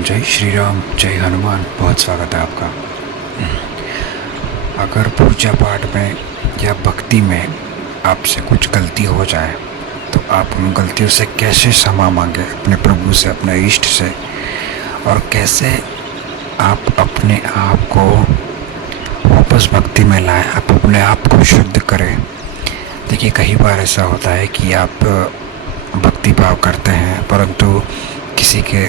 जय श्री राम, जय हनुमान। बहुत स्वागत है आपका। अगर पूजा पाठ में या भक्ति में आपसे कुछ गलती हो जाए तो आप उन गलतियों से कैसे क्षमा मांगे अपने प्रभु से, अपने इष्ट से, और कैसे आप अपने आप को वापस भक्ति में लाएं, आप अपने आप को शुद्ध करें। देखिए, कई बार ऐसा होता है कि आप भक्ति भाव करते हैं परंतु किसी के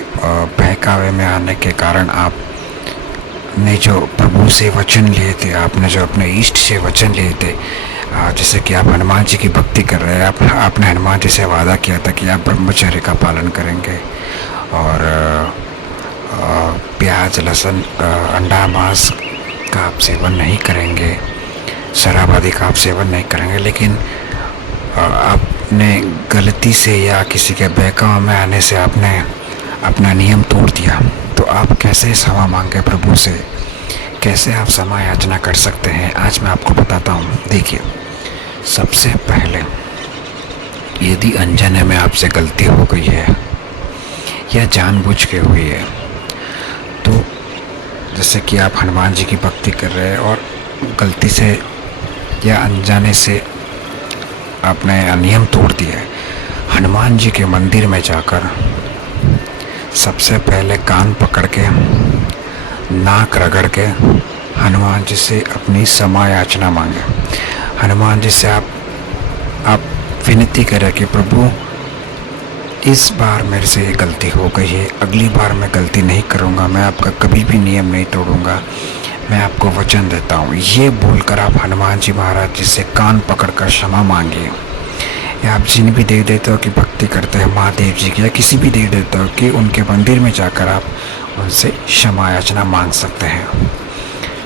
बहकावे में आने के कारण आपने जो प्रभु से वचन लिए थे, आपने जो अपने इष्ट से वचन लिए थे, जैसे कि आप हनुमान जी की भक्ति कर रहे हैं, आपने हनुमान जी से वादा किया था कि आप ब्रह्मचर्य का पालन करेंगे और प्याज, लहसुन, अंडा, मांस का आप सेवन नहीं करेंगे, शराब आदि का आप सेवन नहीं करेंगे, लेकिन आपने गलती से या किसी के बहकावे में आने से आपने अपना नियम तोड़ दिया। तो आप कैसे क्षमा मांगे प्रभु से, कैसे आप क्षमा याचना कर सकते हैं, आज मैं आपको बताता हूँ। देखिए, सबसे पहले यदि अनजाने में आपसे गलती हो गई है या जानबूझ के हुई है, तो जैसे कि आप हनुमान जी की भक्ति कर रहे हैं और गलती से या अनजाने से आपने नियम तोड़ दिया है, हनुमान जी के मंदिर में जाकर सबसे पहले कान पकड़ के, नाक रगड़ के हनुमान जी से अपनी क्षमा याचना मांगे। हनुमान जी से आप विनती करें कि प्रभु, इस बार मेरे से ये गलती हो गई है, अगली बार मैं गलती नहीं करूँगा, मैं आपका कभी भी नियम नहीं तोड़ूँगा, मैं आपको वचन देता हूँ। ये बोलकर आप हनुमान जी महाराज जी से कान पकड़कर क्षमा मांगिए। या आप जिन भी देवी देवताओं की भक्ति करते हैं, महादेव जी की या किसी भी देवी देवताओं की, उनके मंदिर में जाकर आप उनसे क्षमा याचना मांग सकते हैं।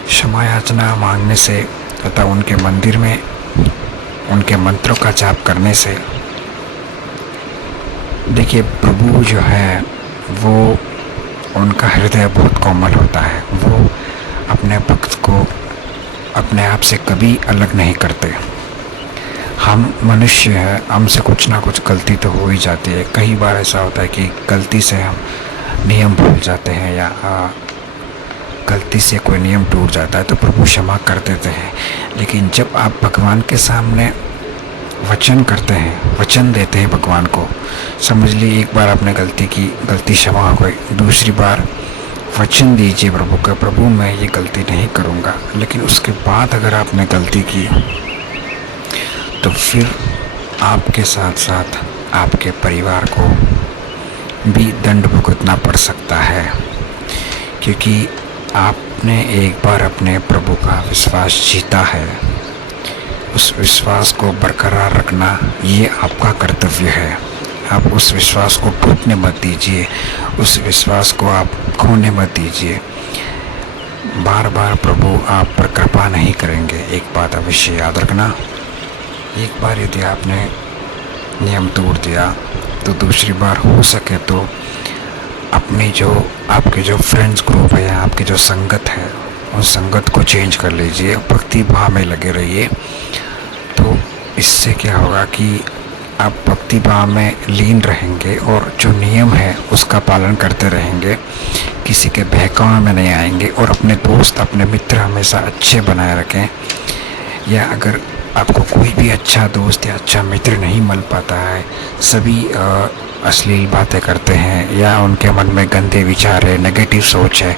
क्षमा याचना मांगने से तथा उनके मंदिर में उनके मंत्रों का जाप करने से, देखिए, प्रभु जो है वो, उनका हृदय बहुत कोमल होता है। वो अपने भक्त को अपने आप से कभी अलग नहीं करते। हम मनुष्य हैं, हमसे कुछ ना कुछ गलती तो हो ही जाती है। कई बार ऐसा होता है कि गलती से हम नियम भूल जाते हैं या गलती से कोई नियम टूट जाता है तो प्रभु क्षमा कर देते हैं। लेकिन जब आप भगवान के सामने वचन करते हैं, वचन देते हैं भगवान को, समझ लीजिए एक बार आपने गलती की, गलती क्षमा हो गई, दूसरी बार वचन दीजिए प्रभु का, प्रभु मैं ये गलती नहीं करूँगा। लेकिन उसके बाद अगर आपने गलती की तो फिर आपके साथ साथ आपके परिवार को भी दंड भुगतना पड़ सकता है, क्योंकि आपने एक बार अपने प्रभु का विश्वास जीता है। उस विश्वास को बरकरार रखना ये आपका कर्तव्य है। आप उस विश्वास को टूटने मत दीजिए, उस विश्वास को आप खोने मत दीजिए। बार बार प्रभु आप पर कृपा नहीं करेंगे। एक बात अवश्य याद रखना, एक बार यदि आपने नियम तोड़ दिया तो दूसरी बार हो सके तो अपनी जो आपके जो फ्रेंड्स ग्रुप है या आपकी जो संगत है, उस संगत को चेंज कर लीजिए, भक्ति भाव में लगे रहिए। तो इससे क्या होगा कि आप भक्ति भाव में लीन रहेंगे और जो नियम है उसका पालन करते रहेंगे, किसी के बहकावे में नहीं आएंगे और अपने दोस्त, अपने मित्र हमेशा अच्छे बनाए रखें। या अगर आपको कोई भी अच्छा दोस्त या अच्छा मित्र नहीं मिल पाता है, सभी अश्लील बातें करते हैं या उनके मन में गंदे विचार है, नेगेटिव सोच है,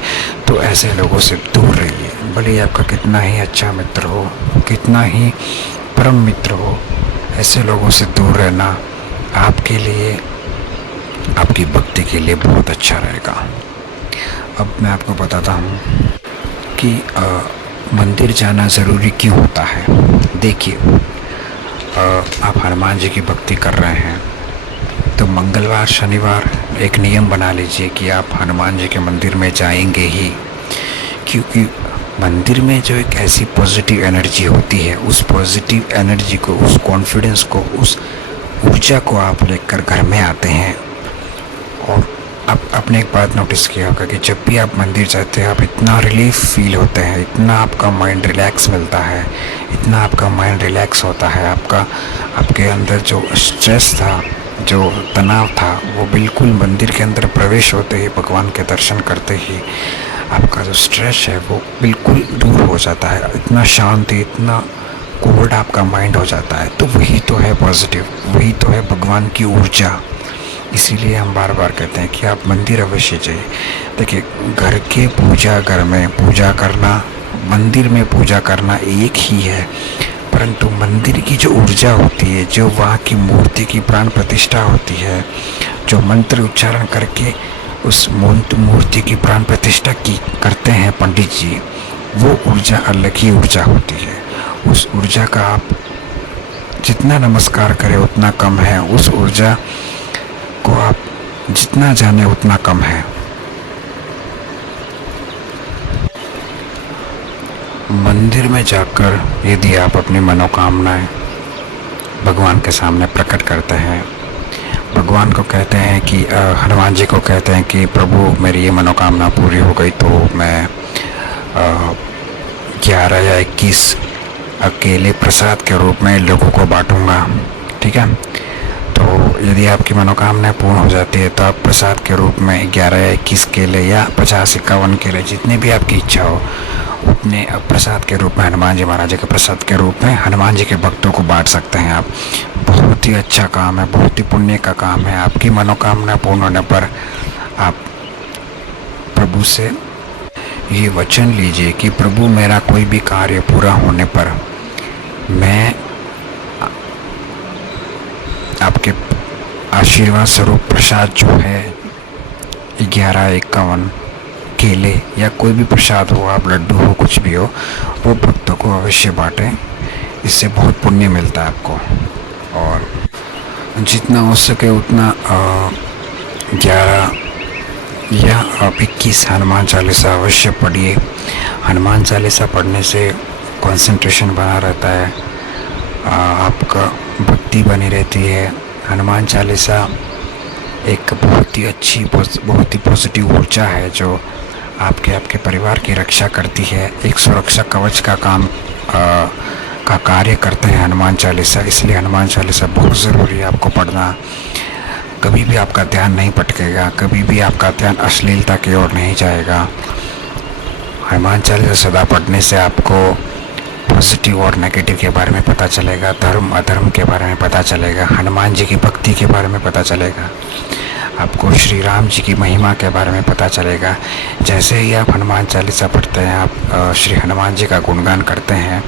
तो ऐसे लोगों से दूर रहिए। भले ही आपका कितना ही अच्छा मित्र हो, कितना ही परम मित्र हो, ऐसे लोगों से दूर रहना आपके लिए, आपकी भक्ति के लिए बहुत अच्छा रहेगा। अब मैं आपको बताता हूँ कि मंदिर जाना ज़रूरी क्यों होता है। देखिए, आप हनुमान जी की भक्ति कर रहे हैं तो मंगलवार, शनिवार एक नियम बना लीजिए कि आप हनुमान जी के मंदिर में जाएंगे ही, क्योंकि मंदिर में जो एक ऐसी पॉजिटिव एनर्जी होती है, उस पॉजिटिव एनर्जी को, उस कॉन्फिडेंस को, उस ऊर्जा को आप लेकर घर में आते हैं। और आपने एक बात नोटिस किया होगा कि जब भी आप मंदिर जाते हैं आप इतना रिलीफ फील होते हैं, इतना आपका माइंड रिलैक्स मिलता है, इतना आपका माइंड रिलैक्स होता है, आपके अंदर जो स्ट्रेस था जो तनाव था वो बिल्कुल मंदिर के अंदर प्रवेश होते ही, भगवान के दर्शन करते ही आपका जो स्ट्रेस है वो बिल्कुल दूर हो जाता है। इतना शांति, इतना कोल्ड आपका माइंड हो जाता है। तो वही तो है पॉजिटिव, वही तो है भगवान की ऊर्जा। इसीलिए हम बार बार कहते हैं कि आप मंदिर अवश्य जाइए। देखिए, घर के पूजा घर में पूजा करना, मंदिर में पूजा करना एक ही है, परंतु मंदिर की जो ऊर्जा होती है, जो वहाँ की मूर्ति की प्राण प्रतिष्ठा होती है, जो मंत्र उच्चारण करके उस मूर्ति की प्राण प्रतिष्ठा की करते हैं पंडित जी, वो ऊर्जा अलग ही ऊर्जा होती है। उस ऊर्जा का आप जितना नमस्कार करें उतना कम है, उस ऊर्जा को आप जितना जाने उतना कम है। मंदिर में जाकर यदि आप अपनी मनोकामनाएं भगवान के सामने प्रकट करते हैं, भगवान को कहते हैं कि हनुमान जी को कहते हैं कि प्रभु मेरी ये मनोकामना पूरी हो गई तो मैं 11 या 21 अकेले प्रसाद के रूप में लोगों को बांटूंगा, ठीक है। तो यदि आपकी मनोकामना पूर्ण हो जाती है तो आप प्रसाद के रूप में 11 या 21 केले या 50-51 केले, जितने भी आपकी इच्छा हो, उतने प्रसाद के रूप में हनुमान जी महाराज के प्रसाद के रूप में हनुमान जी के भक्तों को बांट सकते हैं आप। बहुत ही अच्छा काम है, बहुत ही पुण्य का काम है। आपकी मनोकामना पूर्ण होने पर आप प्रभु से ये वचन लीजिए कि प्रभु मेरा कोई भी कार्य पूरा होने पर मैं आपके आशीर्वाद स्वरूप प्रसाद जो है 11-51 केले या कोई भी प्रसाद हो, आप लड्डू हो, कुछ भी हो, वो भक्तों को अवश्य बांटें। इससे बहुत पुण्य मिलता है आपको। और जितना हो सके उतना 11 या 21 हनुमान चालीसा अवश्य पढ़िए। हनुमान चालीसा पढ़ने से कंसंट्रेशन बना रहता है, आपका भक्ति बनी रहती है। हनुमान चालीसा एक बहुत ही अच्छी, बहुत ही पॉजिटिव ऊर्जा है जो आपके परिवार की रक्षा करती है। एक सुरक्षा कवच का काम का कार्य करते हैं हनुमान चालीसा। इसलिए हनुमान चालीसा बहुत ज़रूरी है आपको पढ़ना। कभी भी आपका ध्यान नहीं भटकेगा, कभी भी आपका ध्यान अश्लीलता की ओर नहीं जाएगा। हनुमान चालीसा सदा पढ़ने से आपको पॉजिटिव और नेगेटिव के बारे में पता चलेगा, धर्म अधर्म के बारे में पता चलेगा, हनुमान जी की भक्ति के बारे में पता चलेगा, आपको श्री राम जी की महिमा के बारे में पता चलेगा। जैसे ही आप हनुमान चालीसा पढ़ते हैं, आप श्री हनुमान जी का गुणगान करते हैं,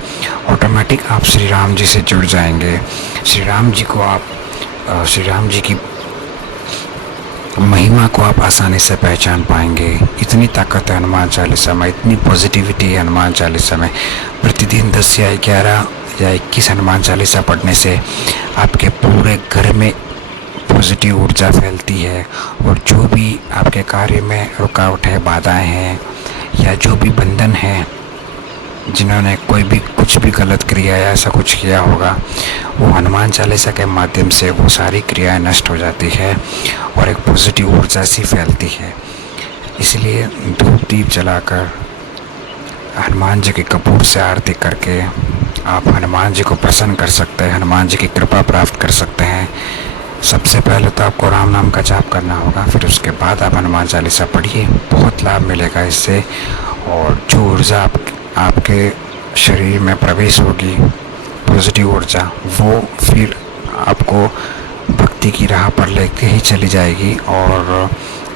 ऑटोमेटिक आप श्री राम जी से जुड़ जाएंगे। श्री राम जी को आप श्री राम जी की महिमा को आप आसानी से पहचान पाएंगे। इतनी ताकत है हनुमान चालीसा में, इतनी पॉजिटिविटी है हनुमान चालीसा में। प्रतिदिन 10 या 11 या 21 हनुमान चालीसा पढ़ने से आपके पूरे घर में पॉजिटिव ऊर्जा फैलती है। और जो भी आपके कार्य में रुकावट है, बाधाएं हैं, या जो भी बंधन है, जिन्होंने कोई भी कुछ भी गलत क्रिया या ऐसा कुछ किया होगा, वो हनुमान चालीसा के माध्यम से वो सारी क्रियाएं नष्ट हो जाती है और एक पॉजिटिव ऊर्जा सी फैलती है। इसलिए धूप दीप जलाकर हनुमान जी के कपूर से आरती करके आप हनुमान जी को प्रसन्न कर सकते हैं, हनुमान जी की कृपा प्राप्त कर सकते हैं। सबसे पहले तो आपको राम नाम का जाप करना होगा, फिर उसके बाद आप हनुमान चालीसा पढ़िए, बहुत लाभ मिलेगा इससे। और जो ऊर्जा आपके शरीर में प्रवेश होगी, पॉजिटिव ऊर्जा, वो फिर आपको भक्ति की राह पर लेके ही चली जाएगी और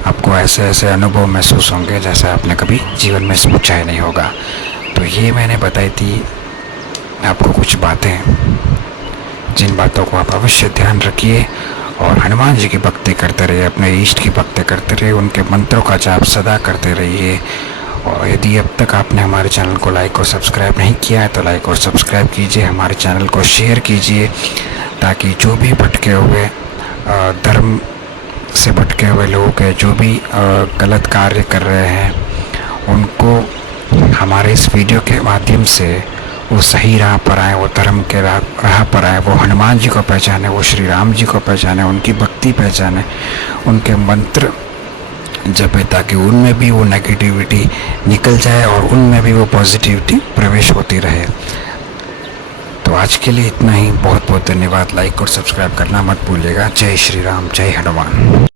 आपको ऐसे ऐसे अनुभव महसूस होंगे जैसे आपने कभी जीवन में सोचा ही नहीं होगा। तो ये मैंने बताई थी आपको कुछ बातें, जिन बातों को आप अवश्य ध्यान रखिए और हनुमान जी की भक्ति करते रहिए, अपने इष्ट की भक्ति करते रहिए, उनके मंत्रों का जाप सदा करते रहिए। और यदि अब तक आपने हमारे चैनल को लाइक और सब्सक्राइब नहीं किया है तो लाइक और सब्सक्राइब कीजिए, हमारे चैनल को शेयर कीजिए, ताकि जो भी भटके हुए धर्म से भटके हुए लोगों के जो भी गलत कार्य कर रहे हैं, उनको हमारे इस वीडियो के माध्यम से वो सही राह पर आए, वो धर्म के राह पर आए, वो हनुमान जी को पहचाने, वो श्री राम जी को पहचाने, उनकी भक्ति पहचाने, उनके मंत्र जपे, ताकि उनमें भी वो नेगेटिविटी निकल जाए और उनमें भी वो पॉजिटिविटी प्रवेश होती रहे। तो आज के लिए इतना ही। बहुत बहुत धन्यवाद। लाइक और सब्सक्राइब करना मत भूलिएगा। जय श्री राम, जय हनुमान।